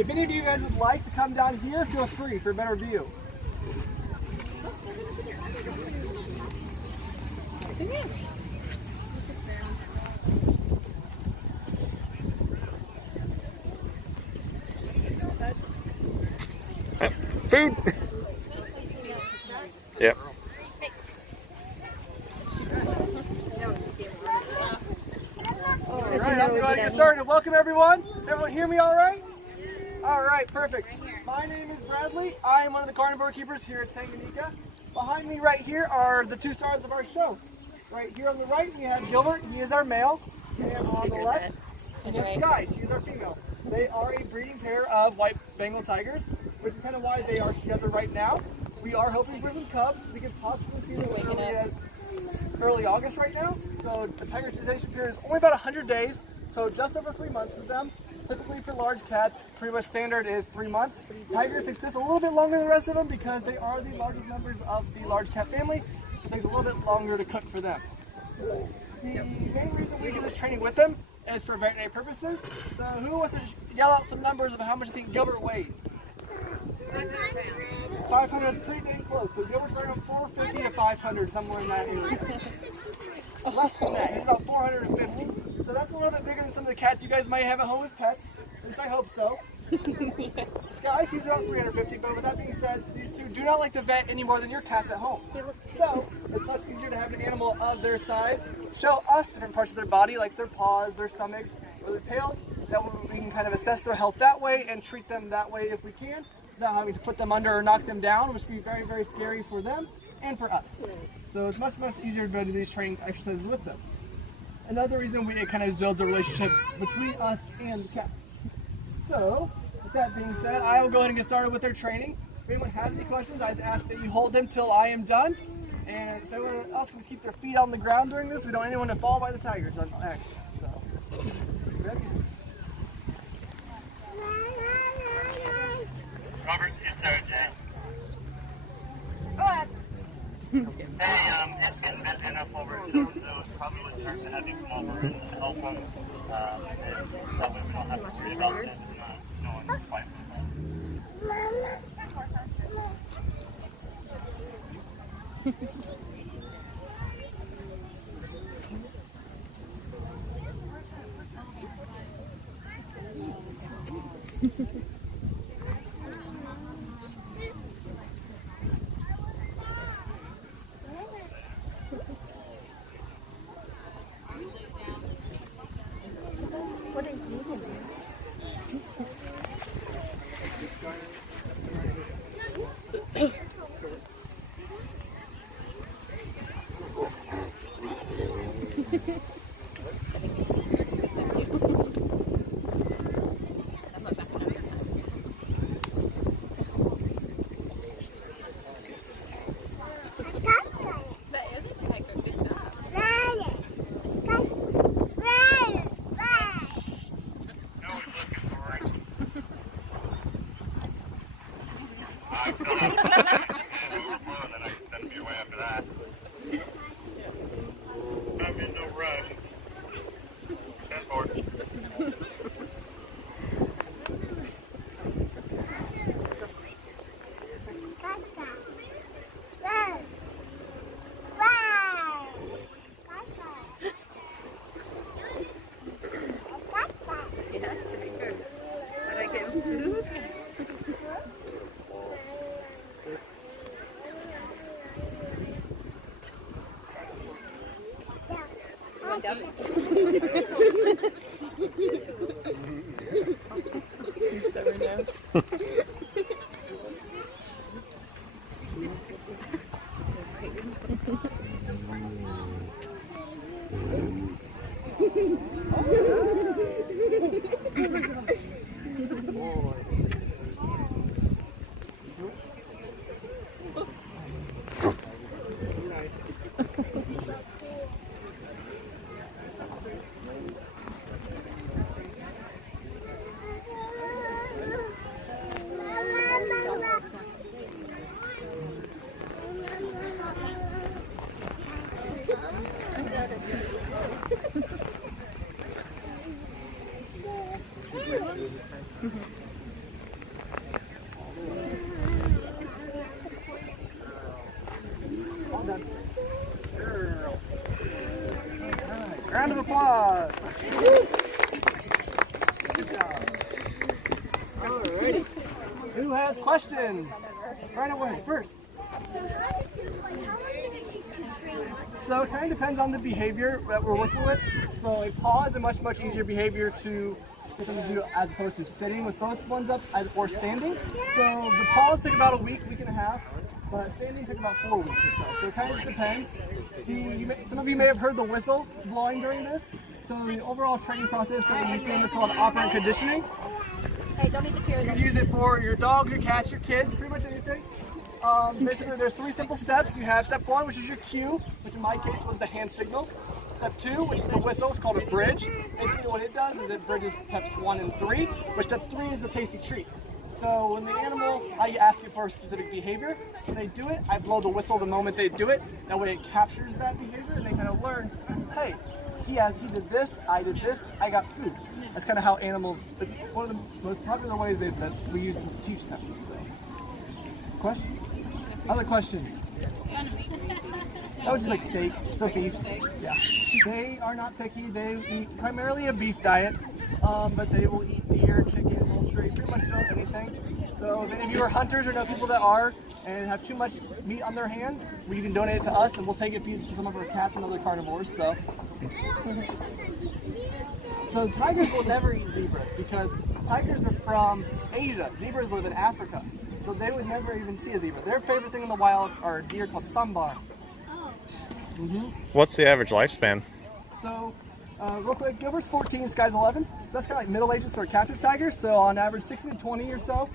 If any of you guys would like to come down here, feel free for a better view. Food. Yep. All right, I'm going to get started. Welcome everyone. Everyone hear me all right? All right, perfect. My name is Bradley. I am one of the carnivore keepers here at Tanganyika. Behind me right here are the two stars of our show. Right here on the right, we have Gilbert. He is our male. And on the left, we have Sky. She is our female. They are a breeding pair of white Bengal tigers, which is kind of why they are together right now. We are hoping for some cubs. We could possibly see them as early as early August right now. So the tiger gestation period is only about 100 days, so just over 3 months with them. Typically for large cats, pretty much standard is 3 months. Tigers, it's just a little bit longer than the rest of them because they are the largest members of the large cat family. It takes a little bit longer to cook for them. The main reason we do this training with them is for veterinary purposes. So who wants to yell out some numbers of how much you think Gilbert weighs? 500 is pretty dang close. So Gilbert's right around 450 to 500, somewhere in that area. Less than that. He's about 450. So that's a little bit bigger than some of the cats you guys might have at home as pets. At least I hope so. Sky, she's about 350, but with that being said, these two do not like to vet any more than your cats at home. So it's much easier to have an animal of their size show us different parts of their body, like their paws, their stomachs, or their tails. That way we can kind of assess their health that way and treat them that way if we can, without having to put them under or knock them down, which would be very, very scary for them and for us. So it's much, much easier to do these training exercises with them. Another reason it kind of builds a relationship between us and the cats. So, with that being said, I will go ahead and get started with their training. If anyone has any questions, I just ask that you hold them till I am done. And if anyone else can keep their feet on the ground during this, we don't want anyone to fall by the tigers on accident. So, ready? Robert, you start, Jay. Go ahead. Hey, it's getting busy enough over here, so it's probably would start to have you come over and help them. That way we don't have to worry about this knowing quite. What are you doing? I'm in no rush. That's hard. of applause. Good job. Alrighty. Who has questions? Right away, first. So it kind of depends on the behavior that we're working with. So a paw is a much easier behavior to get them to do as opposed to sitting with both ones up or standing. So the paws took about a week and a half, but standing took about 4 weeks or so. So it kind of depends. Some of you may have heard the whistle blowing during this. So the overall training process that we're using is called operant conditioning. Hey, don't eat the chairs. You can use it for your dogs, your cats, your kids, pretty much anything. Basically, there's 3 simple steps. You have step 1, which is your cue, which in my case was the hand signals. Step 2, which is the whistle, it's called a bridge. Basically what it does is it bridges steps 1 and 3, which step 3 is the tasty treat. So when the animal, I ask it for a specific behavior, when they do it, I blow the whistle the moment they do it. That way it captures that behavior and they kind of learn, hey, he did this, I got food. That's kind of how animals, one of the most popular ways that we use to teach them. So, question? Other questions? That was just like steak, so beef. Yeah. They are not picky. They eat primarily a beef diet, but they will eat deer, chicken, poultry, pretty much anything. So if any of you are hunters or know people that are and have too much meat on their hands, you can donate it to us and we'll take it to some of our cats and other carnivores. So tigers will never eat zebras because tigers are from Asia. Zebras live in Africa. So they would never even see a zebra. Their favorite thing in the wild are deer called sambar. What's the average lifespan? So, real quick, Gilbert's 14, Sky's 11. So that's kind of like middle ages for a captive tiger. So on average, 16 to 20 or so.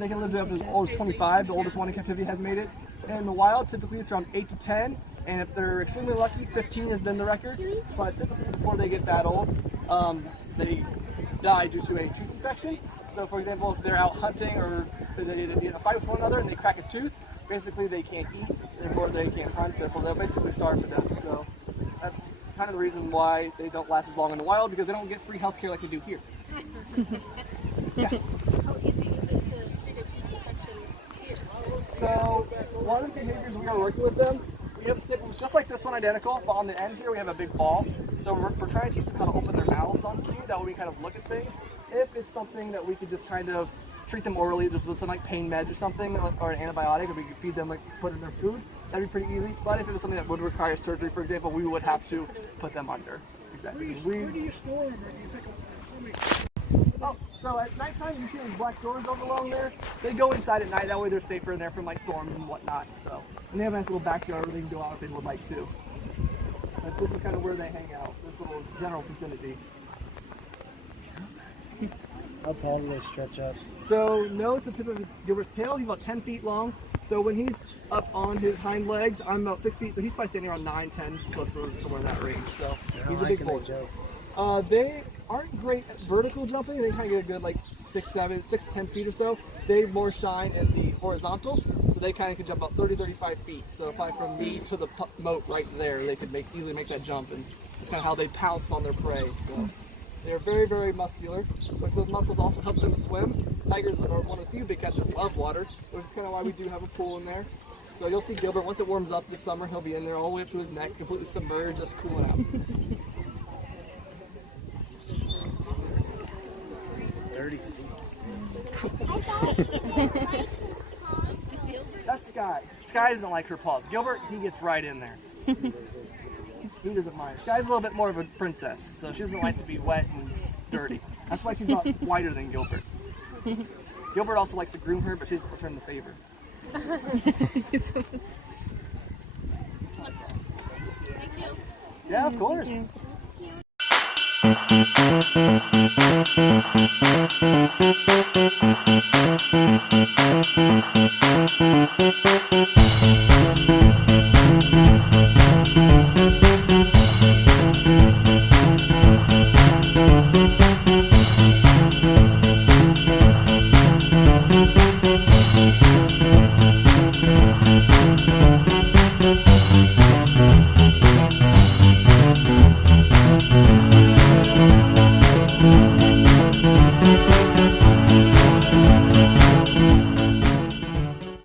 They can live up as old as 25. The oldest one in captivity has made it. And in the wild, typically it's around 8 to 10. And if they're extremely lucky, 15 has been the record. But typically before they get that old, they die due to a tooth infection. So for example, if they're out hunting or they get in a fight with one another and they crack a tooth, basically they can't eat, therefore they can't hunt, therefore they'll basically starve to death. So that's kind of the reason why they don't last as long in the wild, because they don't get free healthcare like they do here. Yeah. How easy is it to treat a tooth infection here? So one of the behaviors we are working with them, we have a stick that's just like this one, identical, but on the end here we have a big ball. So we're trying to teach them how to open their mouths on cue, that way we kind of look at things. If it's something that we could just kind of treat them orally, just with some like pain meds or something, or an antibiotic, or we could feed them, like put in their food, that'd be pretty easy. But if it was something that would require surgery, for example, we would have to put them under. Exactly. Where do you store them? Do you pick up? So at nighttime, you see those black doors over along there. They go inside at night. That way they're safer in there from like storms and whatnot. So, and they have a nice little backyard where they can go out if they would like to. But this is kind of where they hang out. This little general vicinity. How tall do they stretch up? So nose the tip of Gilbert's tail. He's about 10 feet long. So when he's up on his hind legs, I'm about 6 feet. So he's probably standing around 9, 10, close to somewhere in that range. So he's a big boy. They aren't great at vertical jumping. They kind of get a good like 6 to 10 feet or so. They more shine at the horizontal. So they kind of can jump about 30, 35 feet. So probably from me to the moat right there, they could easily make that jump. And that's kind of how they pounce on their prey. So they're very, very muscular, which those muscles also help them swim. Tigers are one of the few big cats that love water, which is kind of why we do have a pool in there. So you'll see Gilbert, once it warms up this summer, he'll be in there all the way up to his neck, completely submerged, just cooling out. 30 feet. That's Sky. Sky doesn't like her paws. Gilbert, he gets right in there. He doesn't mind. Sky's a little bit more of a princess, so she doesn't like to be wet and dirty. That's why she's not whiter than Gilbert. Gilbert also likes to groom her, but she doesn't return the favor. Yeah, of course. Thank you.